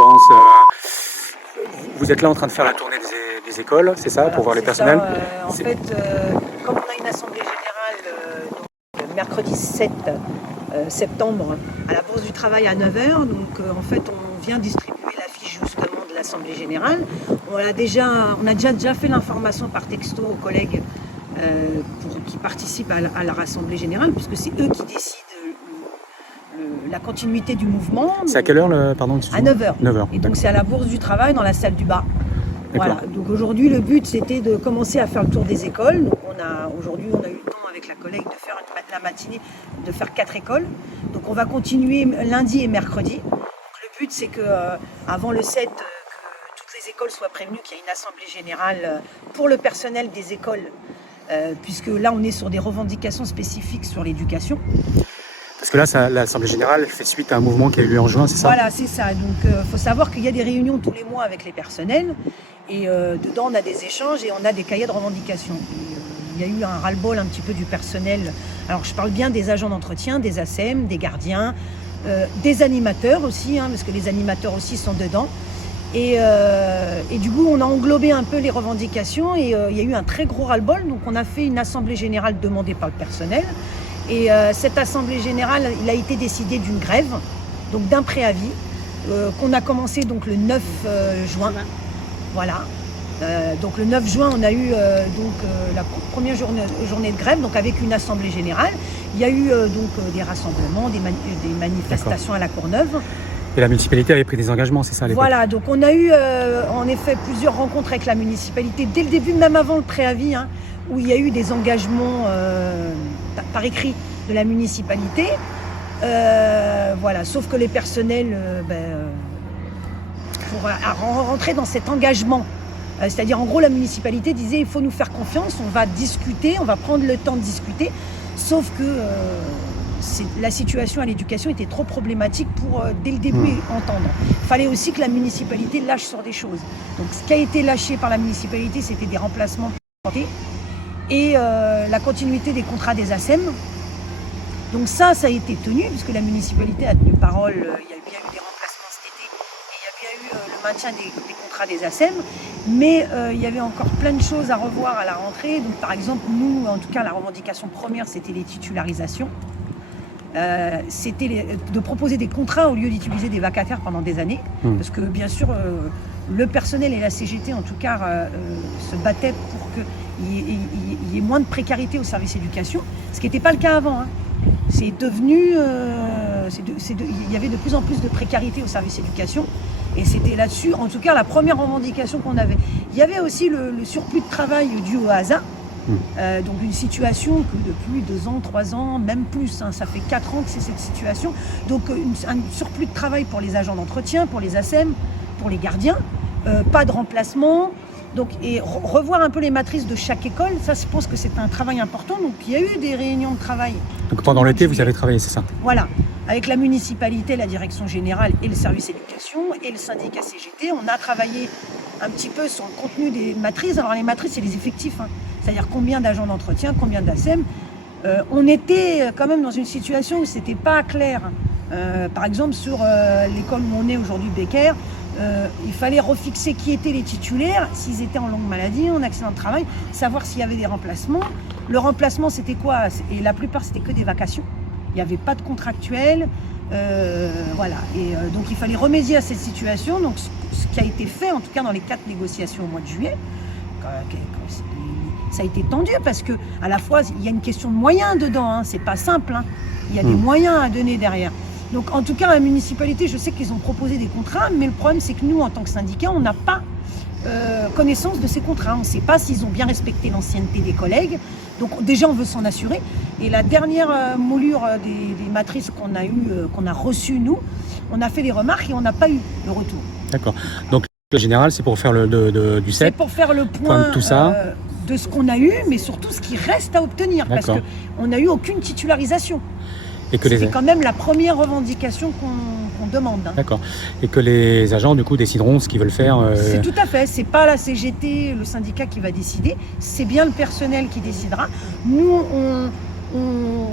l'occurrence, vous êtes là en train de faire la tournée des écoles, c'est ça, Voilà, pour voir les c'est personnels. ça, en fait, comme on a une assemblée générale donc, mercredi 7 septembre à la Bourse du Travail à 9h, donc en fait on vient distribuer l'affiche justement de l'assemblée générale. On a déjà fait l'information par texto aux collègues qui participent à leur assemblée générale, puisque c'est eux qui décident la continuité du mouvement. C'est à quelle heure, pardon, À 9h. 9h. Et donc c'est à la Bourse du Travail dans la salle du bas. Voilà. Donc aujourd'hui le but c'était de commencer à faire le tour des écoles. Donc aujourd'hui on a eu le temps avec la collègue de faire la matinée, de faire 4 écoles. Donc on va continuer lundi et mercredi. Donc, le but c'est que avant le 7 que toutes les écoles soient prévenues qu'il y a une assemblée générale pour le personnel des écoles, puisque là on est sur des revendications spécifiques sur l'éducation. Parce que là, l'Assemblée Générale fait suite à un mouvement qui a eu lieu en juin, c'est ça? Voilà, c'est ça. Donc, faut savoir qu'il y a des réunions tous les mois avec les personnels. Et dedans, on a des échanges et on a des cahiers de revendications. Il y a eu un ras-le-bol un petit peu du personnel. Alors, je parle bien des agents d'entretien, des ACM, des gardiens, des animateurs aussi, parce que les animateurs aussi sont dedans. Et du coup, on a englobé un peu les revendications et il y a eu un très gros ras-le-bol. Donc, on a fait une assemblée générale demandée par le personnel. Et cette assemblée générale, il a été décidé d'une grève, donc d'un préavis, qu'on a commencé donc le 9 juin. Voilà. Donc le 9 juin, on a eu la première journée de grève, donc avec une assemblée générale. Il y a eu des rassemblements, des manifestations à la Courneuve. Et la municipalité avait pris des engagements, c'est ça à l'époque? Voilà, donc on a eu en effet plusieurs rencontres avec la municipalité dès le début, même avant le préavis, où il y a eu des engagements par écrit de la municipalité. Voilà, sauf que les personnels, pour rentrer dans cet engagement, c'est-à-dire en gros la municipalité disait il faut nous faire confiance, on va discuter, on va prendre le temps de discuter, sauf que la situation à l'éducation était trop problématique pour dès le début entendre. Il fallait aussi que la municipalité lâche sur des choses. Donc ce qui a été lâché par la municipalité, c'était des remplacements et la continuité des contrats des ACM. Donc ça a été tenu, puisque la municipalité a tenu parole, il y a bien eu des remplacements cet été, et il y a bien eu le maintien des contrats des ACM, mais il y avait encore plein de choses à revoir à la rentrée. Donc par exemple, nous, en tout cas, la revendication première, c'était les titularisations. C'était de proposer des contrats au lieu d'utiliser des vacataires pendant des années, parce que bien sûr, le personnel et la CGT, en tout cas, se battaient pour qu'il y ait moins de précarité au service éducation, ce qui n'était pas le cas avant. C'est devenu, il y avait de plus en plus de précarité au service éducation, et c'était là-dessus, en tout cas, la première revendication qu'on avait. Il y avait aussi le surplus de travail dû au hasard. Donc une situation que depuis 2 ans, 3 ans, même plus, ça fait 4 ans que c'est cette situation. Donc un surplus de travail pour les agents d'entretien, pour les ACM, pour les gardiens, pas de remplacement. Donc, et revoir un peu les matrices de chaque école, ça je pense que c'est un travail important. Donc il y a eu des réunions de travail. Donc pendant l'été, vous avez travaillé, c'est ça? Voilà, avec la municipalité, la direction générale et le service éducation et le syndicat CGT, on a travaillé un petit peu sur le contenu des matrices. Alors les matrices, c'est les effectifs, c'est-à-dire combien d'agents d'entretien, combien d'ACM. On était quand même dans une situation où c'était pas clair. Par exemple, sur l'école où on est aujourd'hui, Becker, il fallait refixer qui étaient les titulaires, s'ils étaient en longue maladie, en accident de travail, savoir s'il y avait des remplacements. Le remplacement, c'était quoi? Et la plupart, c'était que des vacations. Il n'y avait pas de contractuel. Voilà. Et donc, il fallait remédier à cette situation. Donc, ce qui a été fait, en tout cas dans les 4 négociations au mois de juillet, ça a été tendu parce que à la fois, il y a une question de moyens dedans. C'est pas simple. Il y a des moyens à donner derrière. Donc en tout cas, la municipalité, je sais qu'ils ont proposé des contrats, mais le problème c'est que nous, en tant que syndicat, on n'a pas connaissance de ces contrats. On ne sait pas s'ils ont bien respecté l'ancienneté des collègues. Donc déjà, on veut s'en assurer. Et la dernière moulure des matrices qu'on a reçues, nous, on a fait des remarques et on n'a pas eu le retour. D'accord. Donc le général, c'est pour faire du 7. C'est pour faire le point de tout ça. De ce qu'on a eu, mais surtout ce qui reste à obtenir. Parce qu'on n'a eu aucune titularisation. C'est quand même la première revendication qu'on demande. D'accord. Et que les agents, du coup, décideront ce qu'ils veulent faire. C'est tout à fait. C'est pas la CGT, le syndicat qui va décider. C'est bien le personnel qui décidera. Nous,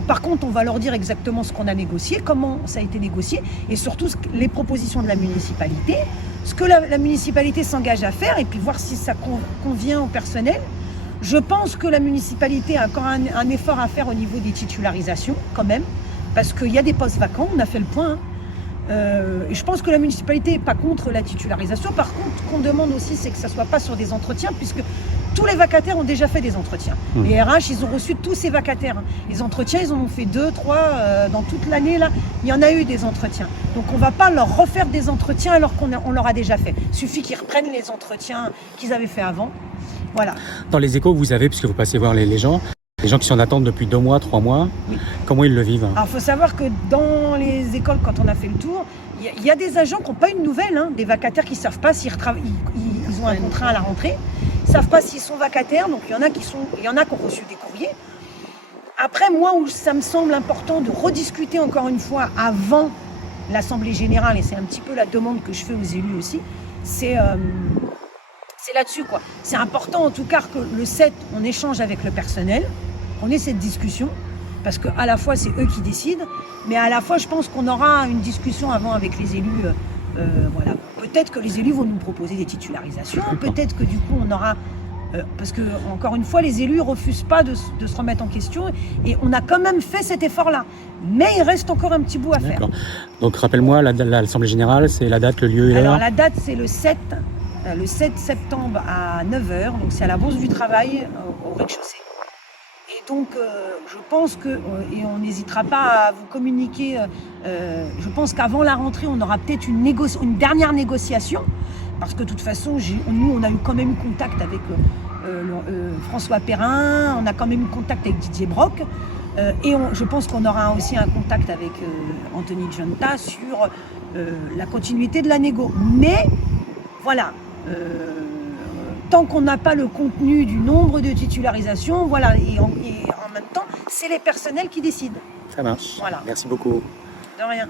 Par contre, on va leur dire exactement ce qu'on a négocié, comment ça a été négocié, et surtout les propositions de la municipalité, ce que la municipalité s'engage à faire, et puis voir si ça convient au personnel. Je pense que la municipalité a encore un effort à faire au niveau des titularisations, quand même, parce qu'il y a des postes vacants, on a fait le point. Et je pense que la municipalité n'est pas contre la titularisation. Par contre, ce qu'on demande aussi, c'est que ça ne soit pas sur des entretiens, puisque tous les vacataires ont déjà fait des entretiens. Les RH, ils ont reçu tous ces vacataires. Les entretiens, ils en ont fait 2, 3 dans toute l'année. Là, il y en a eu des entretiens. Donc, on ne va pas leur refaire des entretiens alors qu'on leur a déjà fait. Il suffit qu'ils reprennent les entretiens qu'ils avaient fait avant. Voilà. Dans les échos que vous avez, puisque vous passez voir les gens qui sont en attente depuis 2 mois, 3 mois, oui. Comment ils le vivent? Alors, il faut savoir que dans les écoles, quand on a fait le tour, il y a des agents qui n'ont pas une nouvelle, des vacataires qui ne savent pas s'ils ils ont un contrat à la rentrée, ils ne savent pas s'ils sont vacataires, donc il y en a qui ont reçu des courriers. Après, moi, où ça me semble important de rediscuter encore une fois avant l'Assemblée Générale, et c'est un petit peu la demande que je fais aux élus aussi, c'est là-dessus, quoi. C'est important en tout cas que le 7, on échange avec le personnel, qu'on ait cette discussion, parce qu'à la fois c'est eux qui décident, mais à la fois je pense qu'on aura une discussion avant avec les élus. Voilà. Peut-être que les élus vont nous proposer des titularisations, peut-être que du coup on aura... parce que, encore une fois, les élus ne refusent pas de se remettre en question, et on a quand même fait cet effort-là. Mais il reste encore un petit bout à faire. Donc rappelle-moi, l'Assemblée Générale, c'est la date, le lieu et l'heure? Alors la date, c'est le 7 septembre à 9h, donc c'est à la Bourse du Travail, au rez-de-chaussée. Et donc, je pense que, et on n'hésitera pas à vous communiquer, je pense qu'avant la rentrée, on aura peut-être une dernière négociation, parce que de toute façon, nous, on a quand même eu contact avec François Perrin, on a quand même eu contact avec Didier Brock, et je pense qu'on aura aussi un contact avec Anthony Giunta sur la continuité de la négo. Mais, voilà, tant qu'on n'a pas le contenu du nombre de titularisations, voilà, et en même temps, c'est les personnels qui décident. Ça marche. Voilà. Merci beaucoup. De rien.